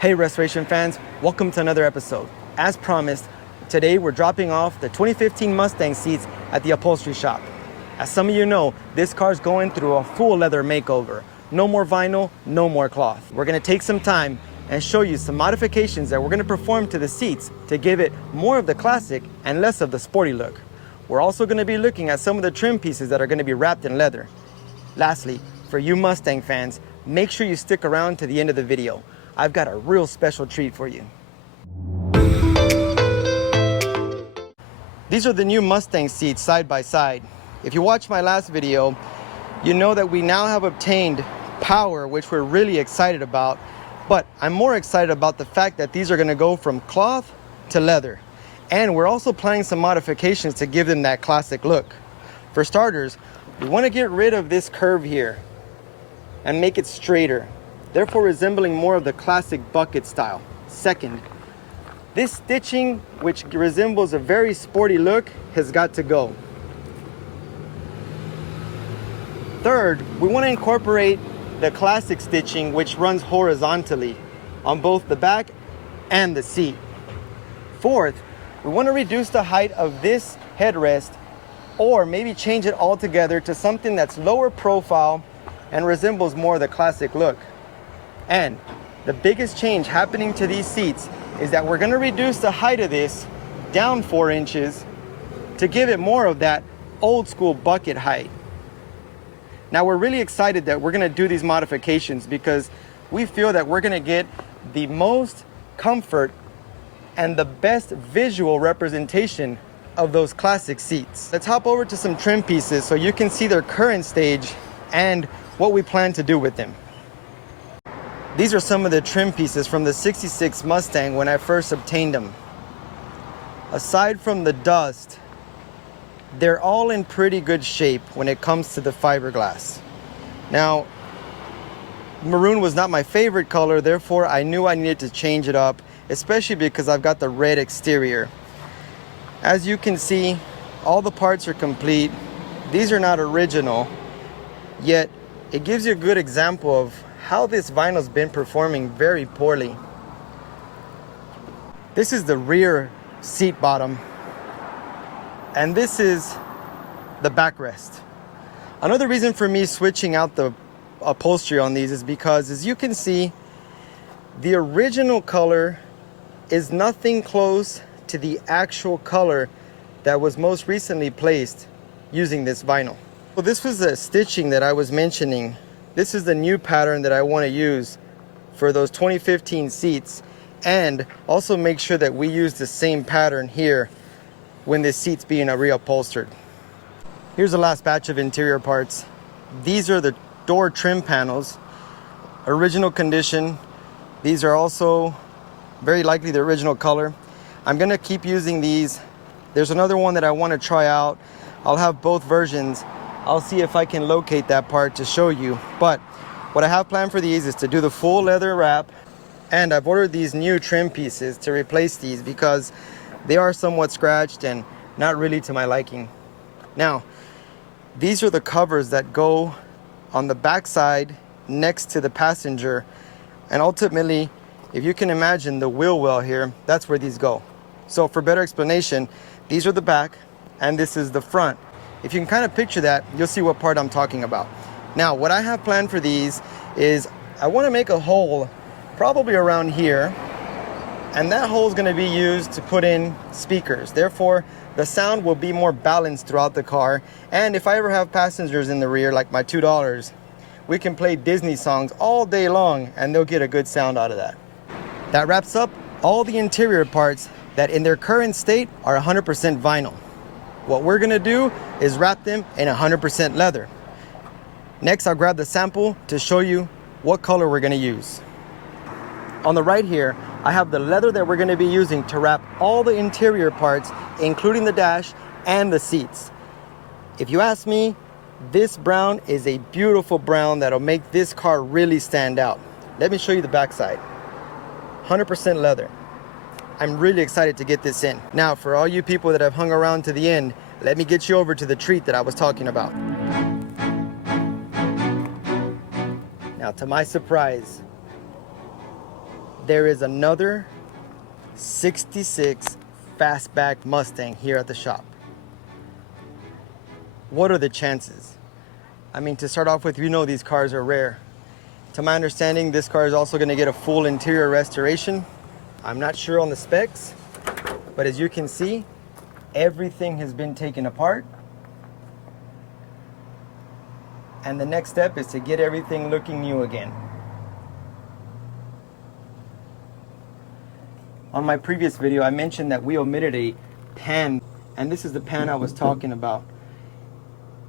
Hey restoration fans, welcome to another episode. As promised, today we're dropping off the 2015 Mustang Seats at the upholstery shop. As some of you know, this car's going through a full leather makeover. No more vinyl, no more cloth. We're gonna take some time and show you some modifications that we're gonna perform to the seats to give it more of the classic and less of the sporty look. We're also gonna be looking at some of the trim pieces that are gonna be wrapped in leather. Lastly, for you Mustang fans, make sure you stick around to the end of the video. I've got a real special treat for you. These are the new Mustang seats side by side. If you watched my last video, you know that we now have obtained power, which we're really excited about. But I'm more excited about the fact that these are gonna go from cloth to leather. And we're also planning some modifications to give them that classic look. For starters, we wanna get rid of this curve here and make it straighter, therefore resembling more of the classic bucket style. Second, this stitching, which resembles a very sporty look, has got to go. Third, we want to incorporate the classic stitching, which runs horizontally on both the back and the seat. Fourth, we want to reduce the height of this headrest, or maybe change it altogether to something that's lower profile and resembles more of the classic look. And the biggest change happening to these seats is that we're gonna reduce the height of this down 4 inches to give it more of that old school bucket height. Now we're really excited that we're gonna do these modifications because we feel that we're gonna get the most comfort and the best visual representation of those classic seats. Let's hop over to some trim pieces so you can see their current stage and what we plan to do with them. These are some of the trim pieces from the '66 Mustang when I first obtained them. Aside from the dust, they're all in pretty good shape when it comes to the fiberglass. Now, maroon was not my favorite color, therefore I knew I needed to change it up, especially because I've got the red exterior. As you can see, all the parts are complete. These are not original, yet it gives you a good example of how this vinyl's been performing very poorly. This is the rear seat bottom, and this is the backrest. Another reason for me switching out the upholstery on these is because, as you can see, the original color is nothing close to the actual color that was most recently placed using this vinyl. Well, this was the stitching that I was mentioning. This is the new pattern that I want to use for those 2015 seats, and also make sure that we use the same pattern here when this seat's being reupholstered. Here's the last batch of interior parts. These are the door trim panels, original condition. These are also very likely the original color. I'm gonna keep using these. There's another one that I want to try out. I'll have both versions. I'll see if I can locate that part to show you. But what I have planned for these is to do the full leather wrap, and I've ordered these new trim pieces to replace these because they are somewhat scratched and not really to my liking. Now, these are the covers that go on the back side next to the passenger, and ultimately, if you can imagine the wheel well here, that's where these go. So for better explanation, these are the back and this is the front. If you can kind of picture that, you'll see what part I'm talking about. Now, what I have planned for these is I want to make a hole probably around here, and that hole is going to be used to put in speakers. Therefore, the sound will be more balanced throughout the car. And if I ever have passengers in the rear, like my $2, we can play Disney songs all day long and they'll get a good sound out of that. That wraps up all the interior parts that in their current state are 100% vinyl. What we're gonna do is wrap them in 100% leather. Next, I'll grab the sample to show you what color we're gonna use. On the right here, I have the leather that we're gonna be using to wrap all the interior parts, including the dash and the seats. If you ask me, this brown is a beautiful brown that'll make this car really stand out. Let me show you the backside. 100% leather. I'm really excited to get this in. Now, for all you people that have hung around to the end, let me get you over to the treat that I was talking about. Now, to my surprise, there is another 66 fastback Mustang here at the shop. What are the chances? I mean, to start off with, you know these cars are rare. To my understanding, this car is also going to get a full interior restoration. I'm not sure on the specs, but as you can see, everything has been taken apart. And the next step is to get everything looking new again. On my previous video, I mentioned that we omitted a pan, and this is the pan I was talking about.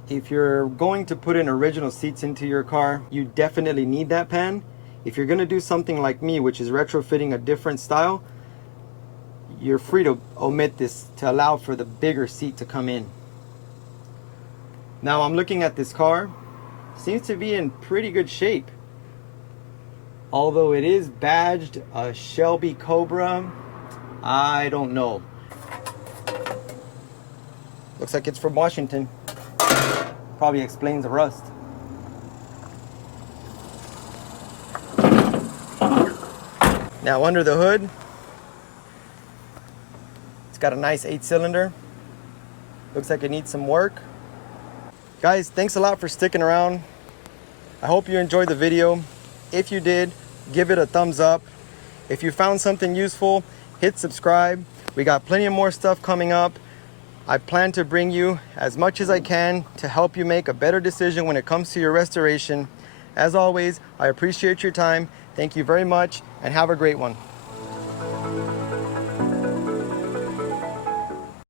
If you're going to put in original seats into your car, you definitely need that pan. If you're going to do something like me, which is retrofitting a different style, you're free to omit this to allow for the bigger seat to come in. Now I'm looking at this car. Seems to be in pretty good shape. Although it is badged a Shelby Cobra, I don't know. Looks like it's from Washington. Probably explains the rust. Now under the hood, it's got a nice 8-cylinder. Looks like it needs some work. Guys, thanks a lot for sticking around. I hope you enjoyed the video. If you did, give it a thumbs up. If you found something useful, hit subscribe. We got plenty of more stuff coming up. I plan to bring you as much as I can to help you make a better decision when it comes to your restoration. As always, I appreciate your time. Thank you very much and have a great one.